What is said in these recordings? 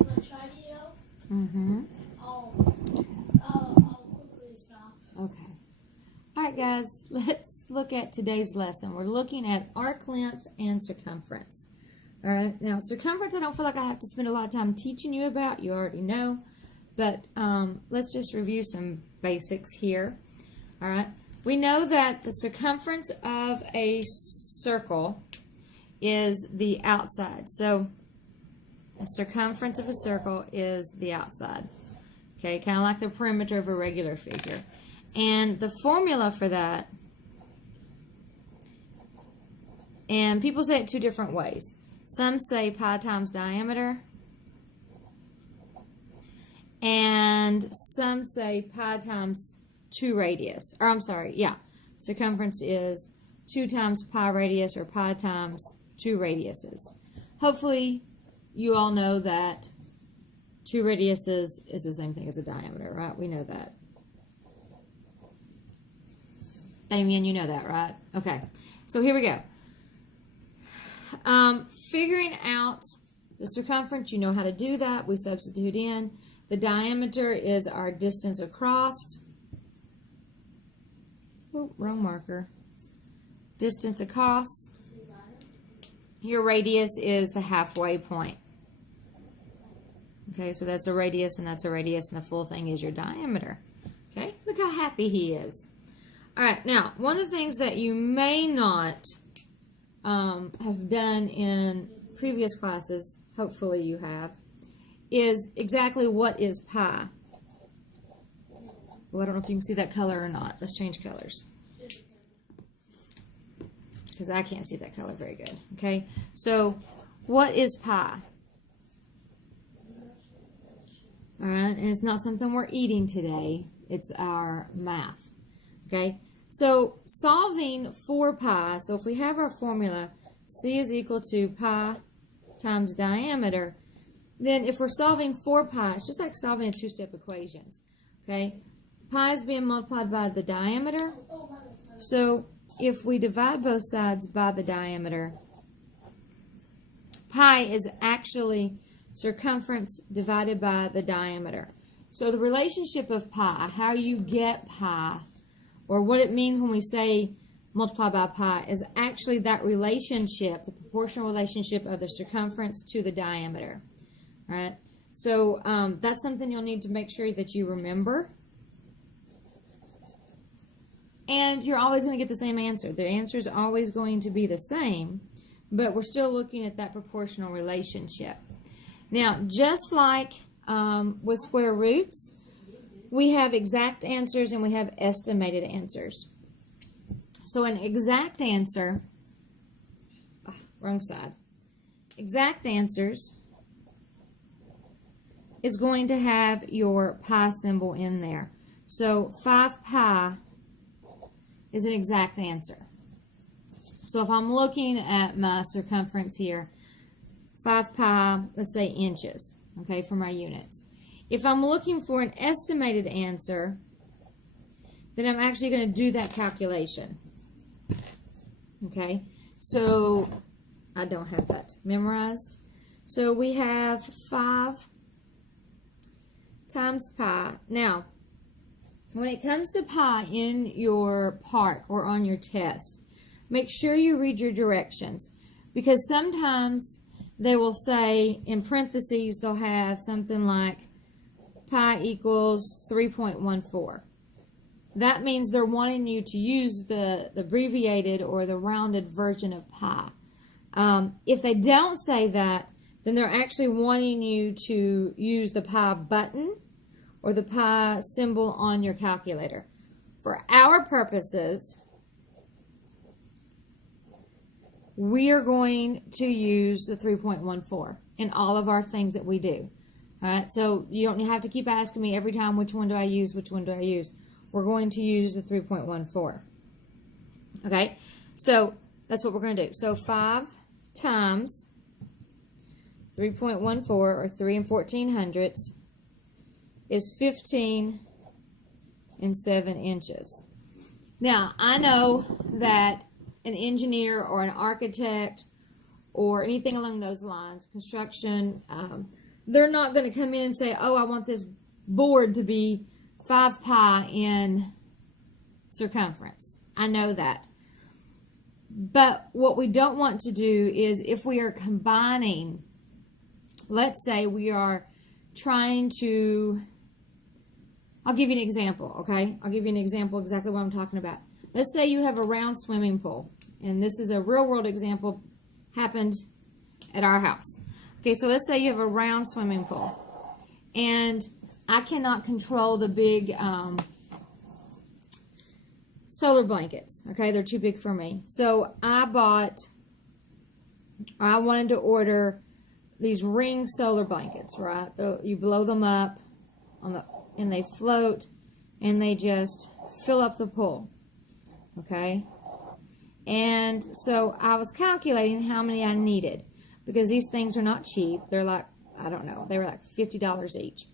if I try to yell, I'll quickly stop. Okay. All right, guys, let's look at today's lesson. We're looking at arc length and circumference. All right, now circumference I don't feel like I have to spend a lot of time teaching you about. You already know. But let's just review some basics here. All right, we know that the circumference of a circle is the outside. So the circumference of a circle is the outside. Okay, kind of like the perimeter of a regular figure. And the formula for that, and people say it two different ways. Some say pi times diameter, and some say pi times 2 radius. Or I'm sorry, yeah. Circumference is 2 times pi radius or pi times 2 radiuses. Hopefully you all know that 2 radiuses is the same thing as a diameter, right? We know that. Damien, you know that, right? Okay, so here we go. Figuring out the circumference, you know how to do that. We substitute in. The diameter is our distance across. Oh, wrong marker. Distance across. Your radius is the halfway point. Okay, so that's a radius and that's a radius, and the full thing is your diameter. Okay, look how happy he is. All right, now, one of the things that you may not have done in previous classes, hopefully you have, is exactly what is pi. Well, I don't know if you can see that color or not. Let's change colors, because I can't see that color very good. Okay, so what is pi? All right, and it's not something we're eating today. It's our math. Okay, so solving for pi, so if we have our formula, C is equal to pi times diameter, then if we're solving for pi, it's just like solving a two-step equations. Okay, pi is being multiplied by the diameter. So if we divide both sides by the diameter, pi is actually circumference divided by the diameter. So the relationship of pi, how you get pi, or what it means when we say multiply by pi, is actually that relationship, the proportional relationship of the circumference to the diameter. All right, so that's something you'll need to make sure that you remember. And you're always going to get the same answer. The answer is always going to be the same, but we're still looking at that proportional relationship. Now, just like with square roots, we have exact answers and we have estimated answers. So an exact answer, wrong side, exact answers is going to have your pi symbol in there. So 5 pi is an exact answer. So if I'm looking at my circumference here, 5 pi, let's say inches, okay, for my units. If I'm looking for an estimated answer, then I'm actually going to do that calculation. Okay, so I don't have that memorized. So we have 5 times pi. Now, when it comes to pi in your park or on your test, make sure you read your directions, because sometimes they will say, in parentheses, they'll have something like pi equals 3.14. That means they're wanting you to use the abbreviated or the rounded version of pi. If they don't say that, then they're actually wanting you to use the pi button or the pi symbol on your calculator. For our purposes, we are going to use the 3.14 in all of our things that we do. All right, so you don't have to keep asking me every time which one do I use, which one do I use. We're going to use the 3.14. Okay, so that's what we're going to do. So 5 times 3.14, or 3 14/100, is 15 7 inches. Now, I know that an engineer or an architect or anything along those lines, construction, they're not going to come in and say, oh, I want this board to be 5 pi in circumference. I know that. But what we don't want to do is if we are combining, let's say we are trying to, I'll give you an example, okay? I'll give you an example exactly what I'm talking about. Let's say you have a round swimming pool, and this is a real-world example, happened at our house. Okay, so let's say you have a round swimming pool, and I cannot control the big solar blankets, okay? They're too big for me. So I wanted to order these ring solar blankets, right? You blow them up and they float, and they just fill up the pool, okay? And so I was calculating how many I needed, because these things are not cheap. They're like, I don't know, they were like $50 each.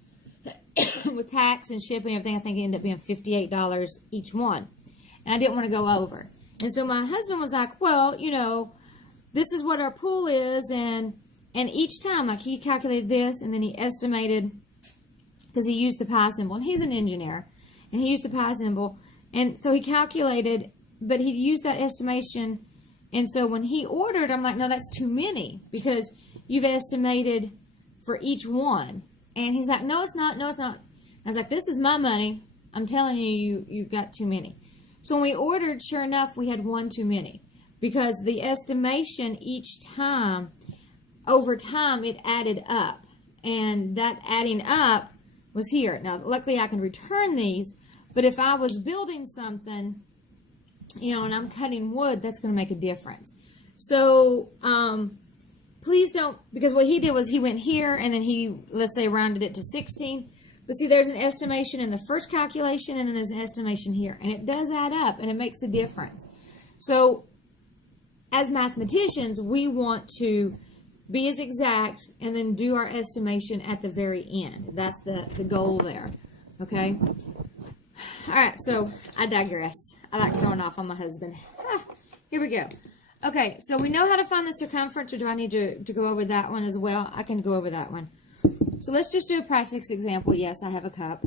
With tax and shipping and everything, I think it ended up being $58 each one. And I didn't want to go over. And so my husband was like, well, you know, this is what our pool is, and each time, like, he calculated this, and then he estimated, because he used the pi symbol, and he's an engineer, and he used the pi symbol, and so he calculated, but he used that estimation, and so when he ordered, I'm like, no, that's too many, because you've estimated for each one. And he's like, no, it's not, no, it's not. I was like, this is my money. I'm telling you, you've got too many. So when we ordered, sure enough, we had one too many, because the estimation each time, over time, it added up, and that adding up was here. Now, luckily, I can return these, but if I was building something, you know, and I'm cutting wood, that's going to make a difference. So, please don't, because what he did was he went here, and then he, let's say, rounded it to 16. But see, there's an estimation in the first calculation, and then there's an estimation here. And it does add up, and it makes a difference. So, as mathematicians, we want to be as exact and then do our estimation at the very end. That's the goal there. Okay? All right, so I digress. I like throwing off on my husband. Here we go. Okay, so we know how to find the circumference, or do I need to go over that one as well? I can go over that one. So let's just do a practice example. Yes, I have a cup.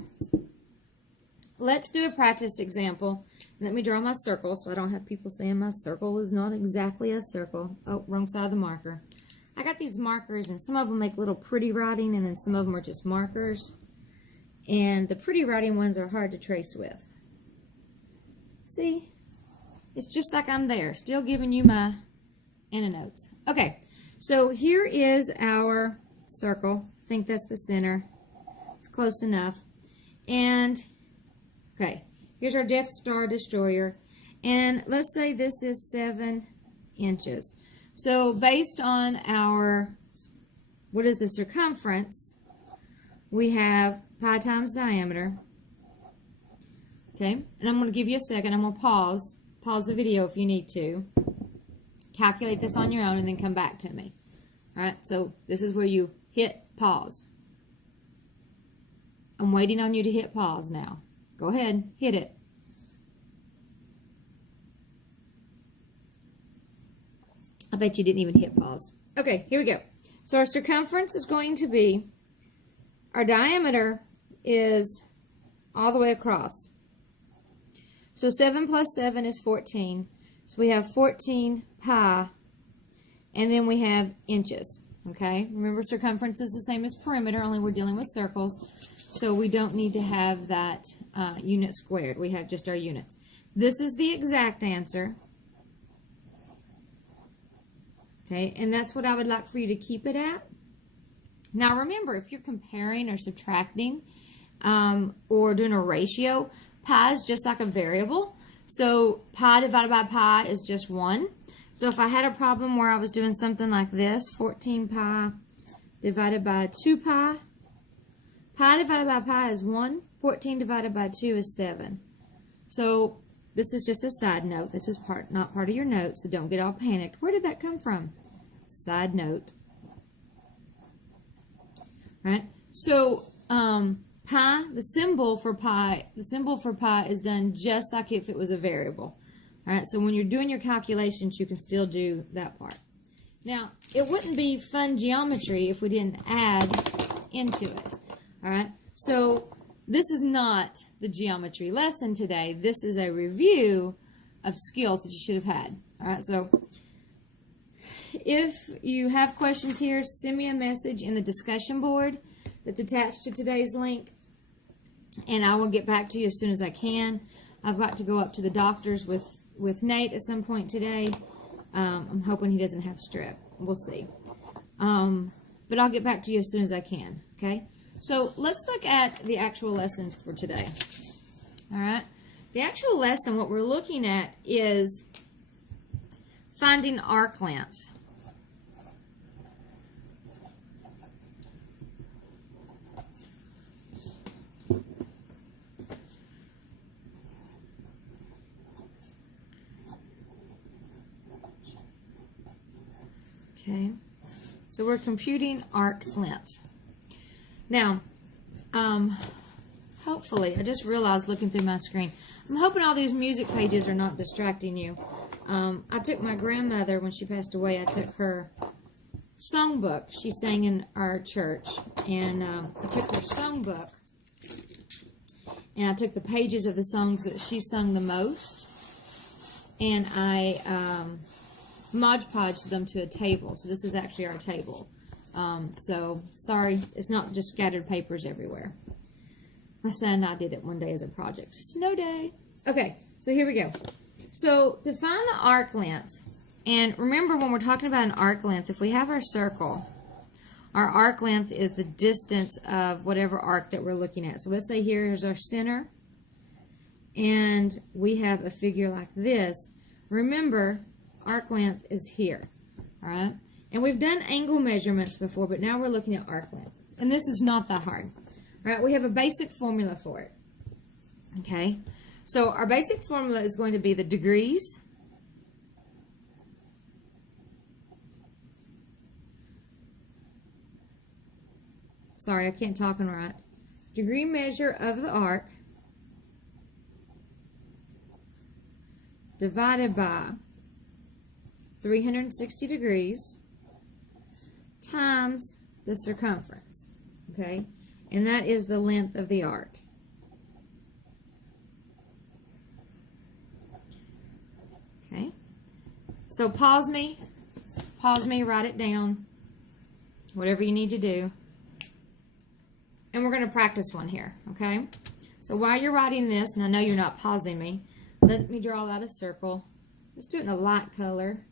Let's do a practice example. Let me draw my circle so I don't have people saying my circle is not exactly a circle. Oh, wrong side of the marker. I got these markers, and some of them make little pretty writing, and then some of them are just markers. And the pretty writing ones are hard to trace with. See? It's just like I'm there, still giving you my notes. Okay, so here is our circle. I think that's the center. It's close enough. And, okay, here's our Death Star Destroyer. And let's say this is 7 inches. So based on our, what is the circumference, we have pi times diameter. Okay, and I'm going to give you a second. I'm going to pause the video if you need to. Calculate this on your own and then come back to me. All right, so this is where you hit pause. I'm waiting on you to hit pause now. Go ahead, hit it. I bet you didn't even hit pause. Okay, here we go. So our circumference is going to be, our diameter is all the way across. So 7 plus 7 is 14. So we have 14 pi, and then we have inches. Okay, remember circumference is the same as perimeter, only we're dealing with circles. So we don't need to have that unit squared. We have just our units. This is the exact answer. Okay, and that's what I would like for you to keep it at. Now remember, if you're comparing or subtracting or doing a ratio, pi is just like a variable. So pi divided by pi is just 1. So if I had a problem where I was doing something like this, 14 pi divided by 2 pi, pi divided by pi is 1, 14 divided by 2 is 7. So this is just a side note. This is not part of your notes, so don't get all panicked. Where did that come from? Side note. All right, so pi, the symbol for pi is done just like if it was a variable. All right, so when you're doing your calculations, you can still do that part. Now, it wouldn't be fun geometry if we didn't add into it. All right, so this is not the geometry lesson today. This is a review of skills that you should have had. All right, so if you have questions here, send me a message in the discussion board that's attached to today's link, and I will get back to you as soon as I can. I've got to go up to the doctor's with Nate at some point today. I'm hoping he doesn't have strep. We'll see. But I'll get back to you as soon as I can, okay? So let's look at the actual lesson for today. All right? The actual lesson, what we're looking at is finding arc length. Okay, so we're computing arc length. Now, hopefully, I just realized looking through my screen, I'm hoping all these music pages are not distracting you. I took my grandmother, when she passed away, I took her songbook. She sang in our church, and I took her songbook, and I took the pages of the songs that she sung the most, and I Mod Podged them to a table. So this is actually our table. So sorry, it's not just scattered papers everywhere. My son and I did it one day as a project. Snow day. Okay, so here we go. So to find the arc length, and remember when we're talking about an arc length, if we have our circle, our arc length is the distance of whatever arc that we're looking at. So let's say here's our center, and we have a figure like this. Remember, arc length is here, all right? And we've done angle measurements before, but now we're looking at arc length. And this is not that hard, all right? We have a basic formula for it, okay? So our basic formula is going to be the degrees sorry, I can't talk and write. Degree measure of the arc divided by 360 degrees times the circumference, okay? And that is the length of the arc. Okay? So pause me, write it down, whatever you need to do. And we're going to practice one here, okay? So while you're writing this, and I know you're not pausing me, let me draw out a circle. Let's do it in a light color.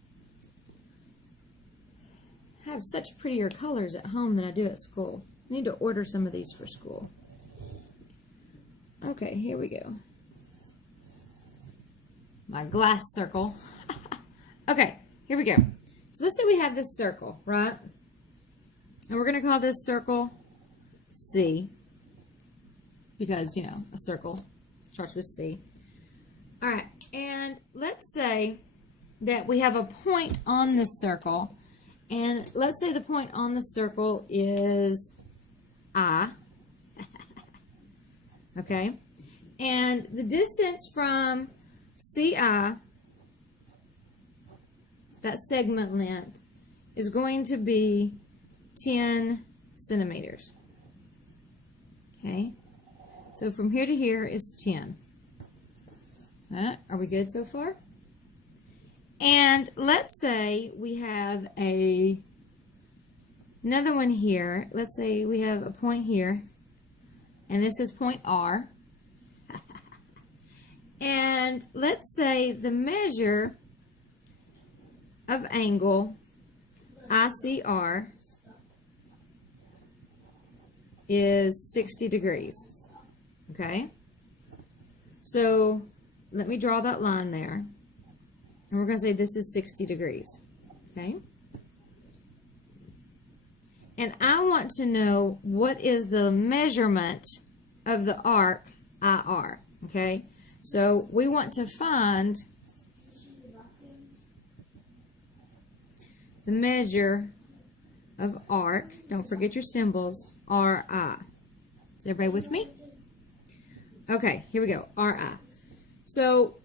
I have such prettier colors at home than I do at school. I need to order some of these for school. Okay, here we go. My glass circle. Okay, here we go. So let's say we have this circle, right? And we're going to call this circle C, because, you know, a circle starts with C. All right, and let's say that we have a point on this circle, and let's say the point on the circle is I, okay? And the distance from CI, that segment length, is going to be 10 centimeters. Okay? So from here to here is 10. All right, are we good so far? And let's say we have another one here. Let's say we have a point here, and this is point R. And let's say the measure of angle ICR is 60 degrees. Okay? So let me draw that line there. And we're going to say this is 60 degrees. Okay? And I want to know what is the measurement of the arc IR. Okay? So we want to find the measure of arc. Don't forget your symbols. RI. Is everybody with me? Okay, here we go. RI. So,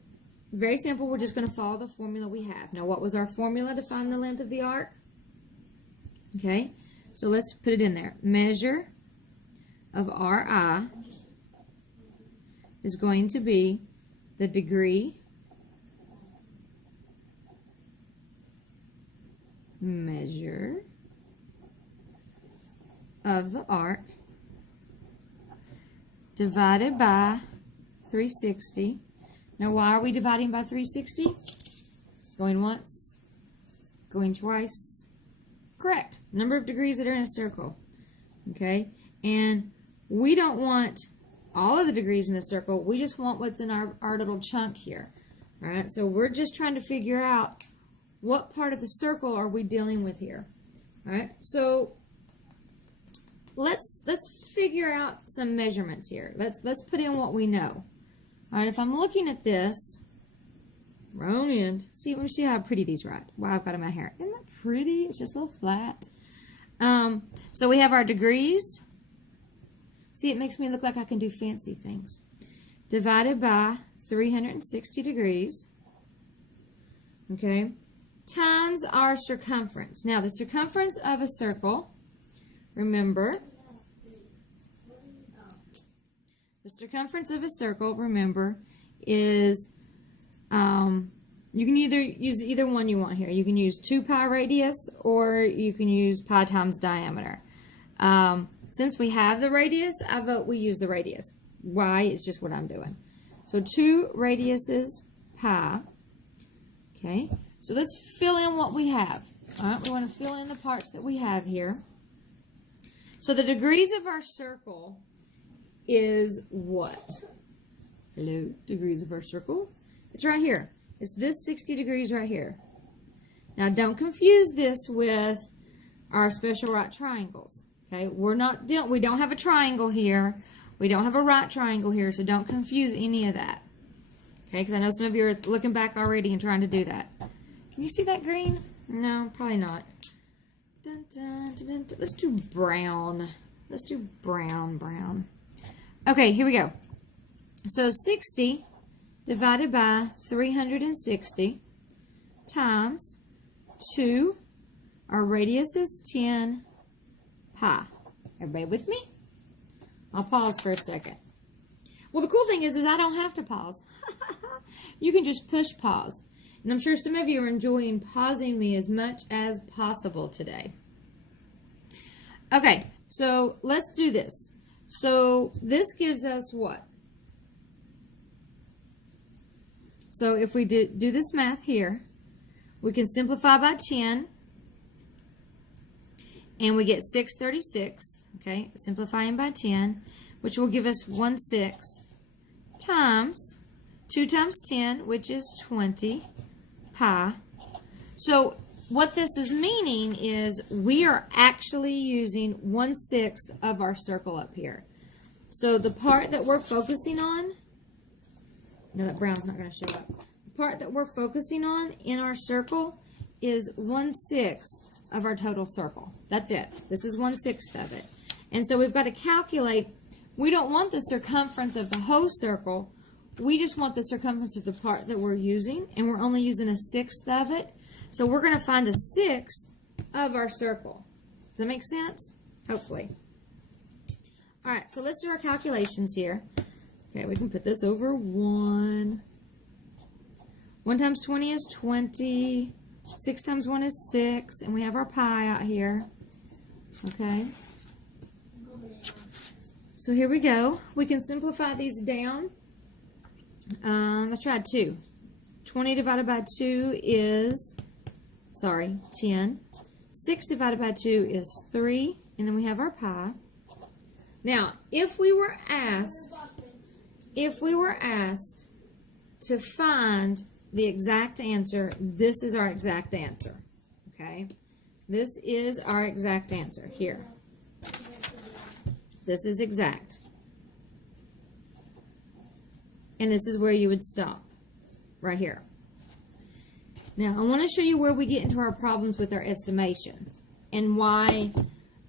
very simple. We're just going to follow the formula we have. Now, what was our formula to find the length of the arc? Okay, so let's put it in there. Measure of RI is going to be the degree measure of the arc divided by 360. Now, why are we dividing by 360? Going once, going twice. Correct. Number of degrees that are in a circle. Okay? And we don't want all of the degrees in the circle. We just want what's in our little chunk here. All right? So we're just trying to figure out what part of the circle are we dealing with here. All right? So let's figure out some measurements here. Let's put in what we know. All right, if I'm looking at this, wrong end. Let me see how pretty these are. Wow, I've got in my hair. Isn't that pretty? It's just a little flat. So we have our degrees. See, it makes me look like I can do fancy things. Divided by 360 degrees. Okay. Times our circumference. Now, the circumference of a circle, remember, the circumference of a circle, remember, is, you can either use either one you want here. You can use 2 pi radius, or you can use pi times diameter. Since we have the radius, I vote we use the radius. Why? It's just what I'm doing. So 2 radiuses pi. Okay, so let's fill in what we have. All right, we want to fill in the parts that we have here. So the degrees of our circle is what? Hello, degrees of our circle. It's right here. It's this 60 degrees right here. Now don't confuse this with our special right triangles. Okay, we don't have a triangle here. We don't have a right triangle here, so don't confuse any of that. Okay, because I know some of you are looking back already and trying to do that. Can you see that green? No, probably not. Dun, dun, dun, dun, dun. Let's do brown. Let's do brown. Okay, here we go. So 60 divided by 360 times 2, our radius is 10 pi. Everybody with me? I'll pause for a second. Well, the cool thing is I don't have to pause. You can just push pause. And I'm sure some of you are enjoying pausing me as much as possible today. Okay, so let's do this. So this gives us what? So if we do this math here, we can simplify by 10, and we get 6/36, okay, simplifying by 10, which will give us 1/6 times 2 times 10, which is 20 pi. So what this is meaning is we are actually using 1/6 of our circle up here. So the part that we're focusing on, no, that brown's not going to show up. The part that we're focusing on in our circle is 1/6 of our total circle. That's it. This is 1/6 of it. And so we've got to calculate, we don't want the circumference of the whole circle. We just want the circumference of the part that we're using, and we're only using 1/6 of it. So we're going to find 1/6 of our circle. Does that make sense? Hopefully. All right, so let's do our calculations here. Okay, we can put this over 1. 1 times 20 is 20. 6 times 1 is 6. And we have our pi out here. Okay. So here we go. We can simplify these down. Let's try 2. 20 divided by 2 is, 10. 6 divided by 2 is 3. And then we have our pi. Now, if we were asked to find the exact answer, this is our exact answer. Okay? This is our exact answer here. This is exact. And this is where you would stop. Right here. Now, I want to show you where we get into our problems with our estimation. And why,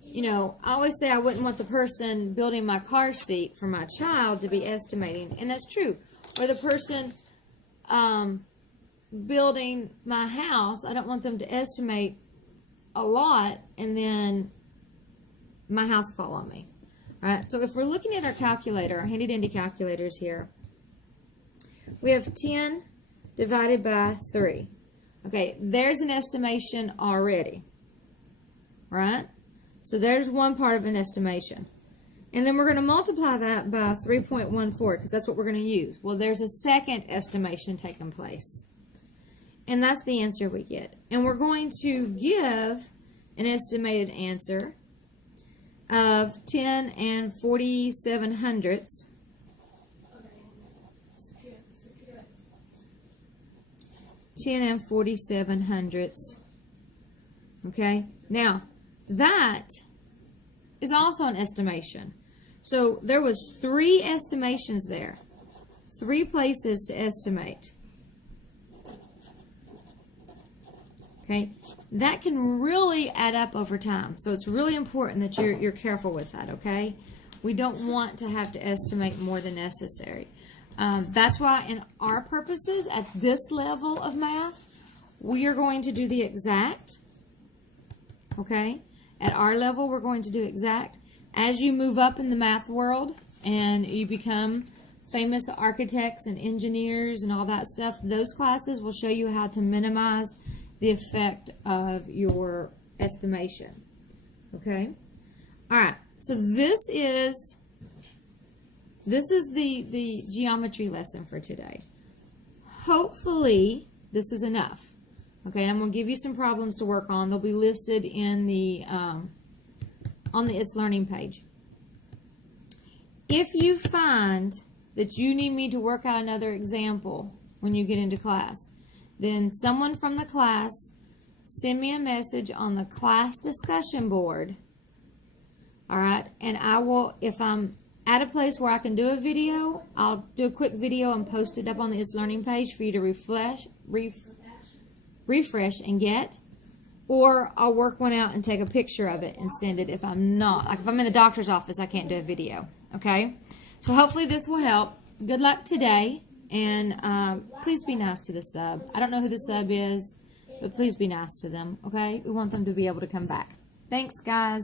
you know, I always say I wouldn't want the person building my car seat for my child to be estimating. And that's true. Or the person building my house, I don't want them to estimate a lot and then my house fall on me. All right, so if we're looking at our calculator, our handy dandy calculators here, we have 10 divided by 3. Okay, there's an estimation already, right? So there's one part of an estimation. And then we're going to multiply that by 3.14 because that's what we're going to use. Well, there's a second estimation taking place. And that's the answer we get. And we're going to give an estimated answer of 10 and 47 hundredths. 10 and 47 hundredths. Okay, now that is also an estimation. So there was 3 estimations there, 3 places to estimate. Okay, that can really add up over time. So it's really important that you're careful with that. Okay, we don't want to have to estimate more than necessary. That's why in our purposes at this level of math, we are going to do the exact. Okay, at our level, we're going to do exact. As you move up in the math world and you become famous architects and engineers and all that stuff, those classes will show you how to minimize the effect of your estimation. Okay? All right. So this is the geometry lesson for today. Hopefully this is enough. Okay, I'm going to give you some problems to work on. They'll be listed in the on the It's Learning page. If you find that you need me to work out another example when you get into class, then someone from the class send me a message on the class discussion board. All right, and I will, if I'm at a place where I can do a video, I'll do a quick video and post it up on the It's Learning page for you to refresh and get, or I'll work one out and take a picture of it and send it if I'm not. Like if I'm in the doctor's office, I can't do a video. Okay? So hopefully this will help. Good luck today, and please be nice to the sub. I don't know who the sub is, but please be nice to them. Okay? We want them to be able to come back. Thanks, guys.